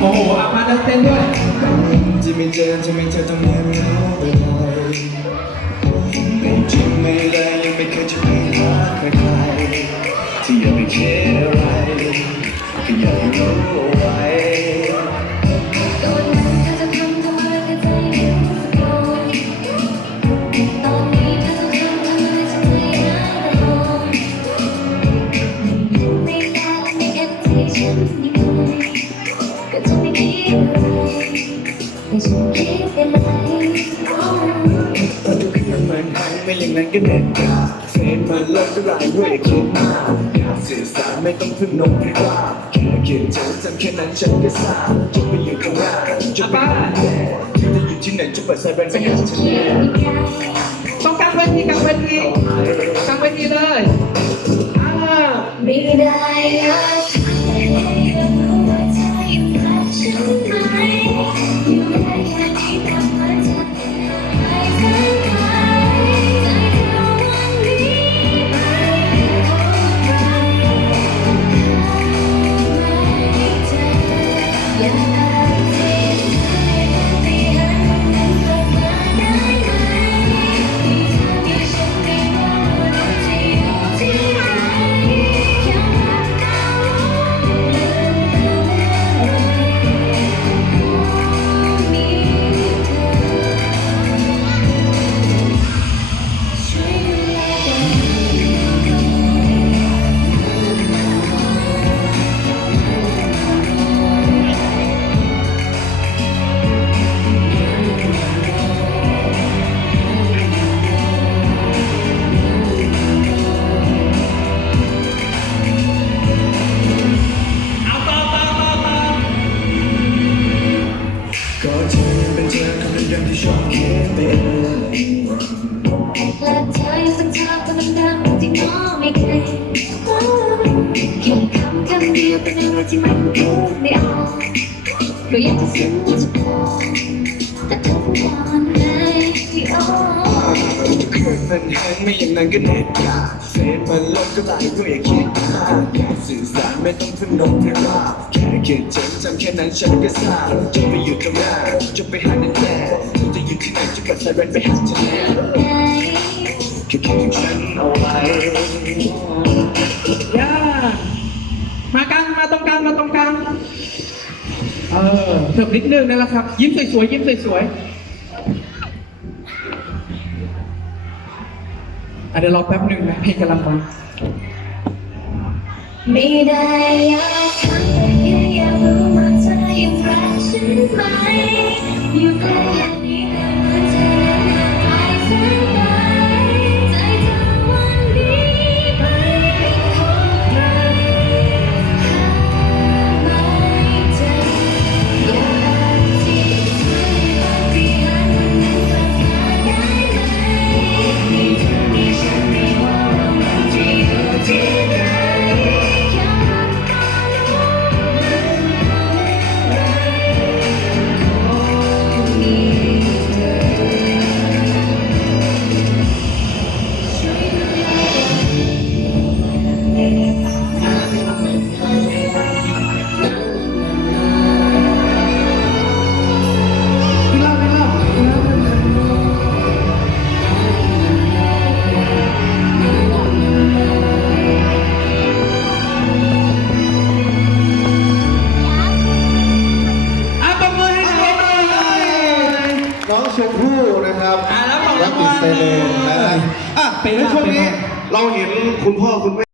โอ้โหอามาเต้นด้วยจะไม่เจอต้องเรียนรู้ไปเลยไม่จริงไม่เลยยังไม่เคยจะไปหาใครที่ยังไม่คิดอะไรก็อยากให้รู้ไว้ก่อนนั้นเธอจะทำทำไมแต่ใจเย็นสักก่อนตอนนี้เธอจะทำทำไมจะใจร้ายตลอดไม่ได้ไม่เอ็นที่ฉันไม่เคยก็จะไม่คิดอะไรแต่ฉันคิดไปไหมตอนทุกคืนมันหายไม่อย่างนั้นก็เด็ดขาดเฟซมันเลิกก็รายด้วยคิดมากการสื่อสารไม่ต้องพึ่งนมให้ว่าแค่เขียนจำแค่นั้นฉันก็ทราบจะไปอยู่ข้างหน้าจะไปที่จะอยู่ที่ไหนจะเปิดไซเรนไปหาฉันแน่ต้องกลางเวทีกลางเวทีกลางเวทีเลยไม่ได้อยากรู้ว่าเธอยังรักฉันไหมอยู่ได้แค่นี้ทำมาจากใจเธอไหมใจเธอวันนี้ไม่พบกันไม่เจออยากที่เธอไม่หันนั้นกลับมาได้ไหมมีเธอมีฉันไม่ว่าเราจะอยู่ที่ไหนยังรักเรามีเธอช่วยดูแลเอาต่อก็เธอเป็นเธอคนเดียวที่ชอบคิดไปเองและเธอยังเป็นเธอคนเดิมๆที่น้องไม่เคยแค่คำเดียวเป็นอะไรที่มันพูดไม่ออกก็อยากจะซึ้งอยากจะบอกแต่เธอคงยอมเลยที่ออก ทุกคืนมันหายไม่อย่างนั้นก็เด็ดขาดเฟซมันเลิกก็รายด้วยคิดมากการสื่อสารไม่ต้องพึ่งนมให้ว่าแค่เขียนจำแค่นั้นฉันก็ทราบจะไปอยู่ข้างหน้าจะไปหาแน่ๆจะอยู่ที่ไหนจะเปิดไซเรนไปหาฉันแน่แค่คิดถึงฉันเอาไว้ย่ามากลางมาตรงกลางมาตรงกลางเถิบนิดนึงนั่นแหละครับยิ้มสวยๆยิ้มสวยๆเดี๋ยวรอแป๊บหนึ่งนะเพลงกำลังมาไม่ได้อยากถามแต่แค่อยากรู้ว่าเธอยังรักฉันไหมอยู่ใกล้แค่นี้ก็เหมือนเธอหายแสนไกลใจเธอวันนี้ไม่พบกันหาไม่เจออยากที่เธอต้องที่หันนั้นกลับมาได้ไหมมีเธอมีฉันไม่ว่าเราจะอยู่ที่ไหนน้องชมพู่นะครับแล้วของ รั ราก ง ติ วั ด ล ไซเลนนะในช่วงนี้เราเห็นคุณพ่อคุณแม่